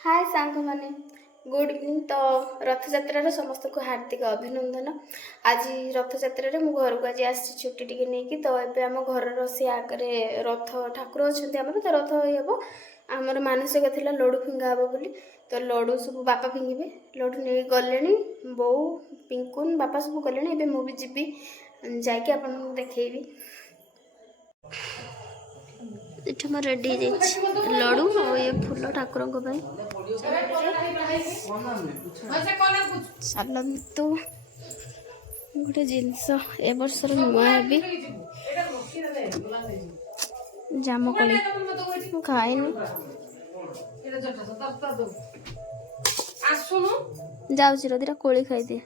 हाय सांग मैंने good evening. तो रथयात्रार समस्त को हार्दिक अभिनंदन। आज रथयात्रा मु घर को आज आसी छुट्टी टी नहीं तो ये आम घर से आगे रथ ठाकुर अच्छा आम तो रथ हम आमर मानसिक थी लडू फिंगा हे बोली तो लडू सब बापा फिंगे लडू नहीं गले बो पिंकुन बापा सब गले मुझे जीवी जाकि आप देखी इठे मोर रेडी लडू और ये फूल ठाकुर चलतु गोटे जिनस ए वर्षर नुआ भी जामकोली खाएनी जाऊँ रदीटा कोली खाईदिए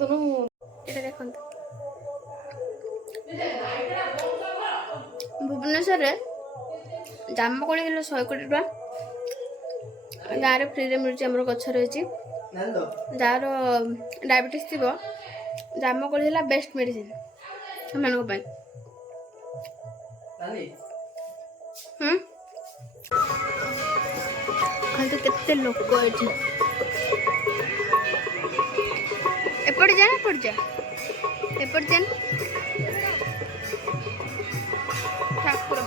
देखो भुवनेश्वर जामकोली किलो 100 कोटी टका गाँव में फ्री मिलूँ आम गच रही जार डायबिटीज थी जामकोली है बेस्ट मेडिसिन हम खाली केते लोक एपट जा एपट जा एपट जा ठाकुर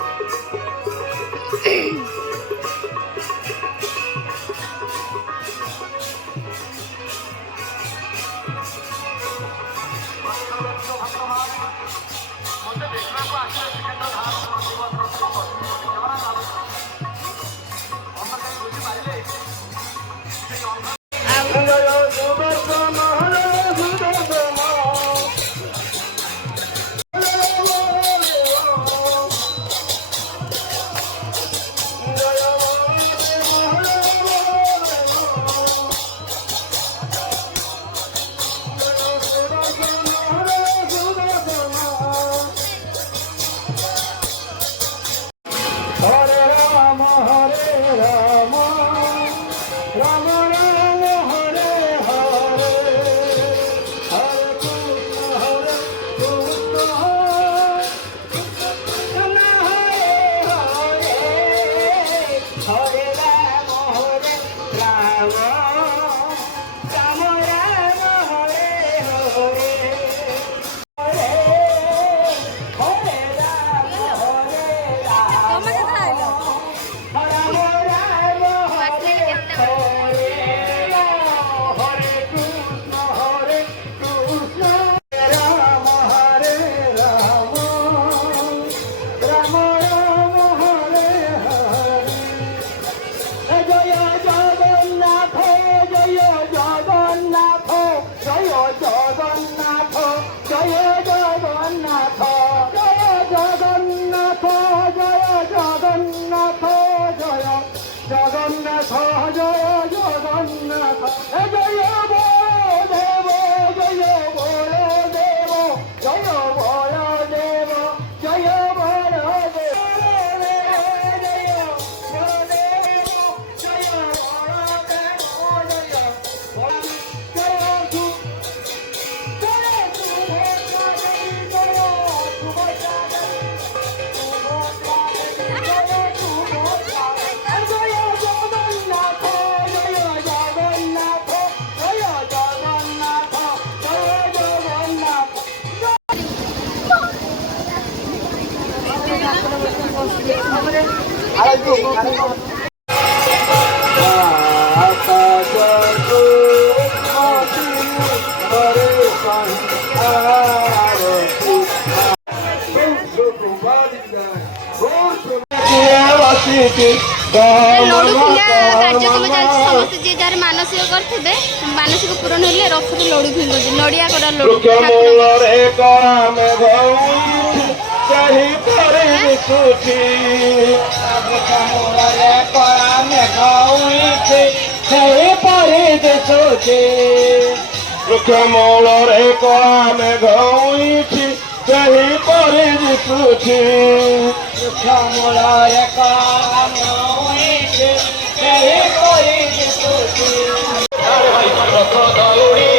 लडू फिंगा कार्यक्रम चलती समस्त जी जार मानसिक करते मानसिक पूरण हेले रथ लडू फिंग नड़िया करा लडू ମୂଳରେ ଆମେ ଘଉଇଛି ସେହି ପରି ଦିଶୁଛି ମୂଳରେ ଘଉଇଛି ସେହି ପରି ଦିଶୁଛି ରଥ ଦଉଡ଼ି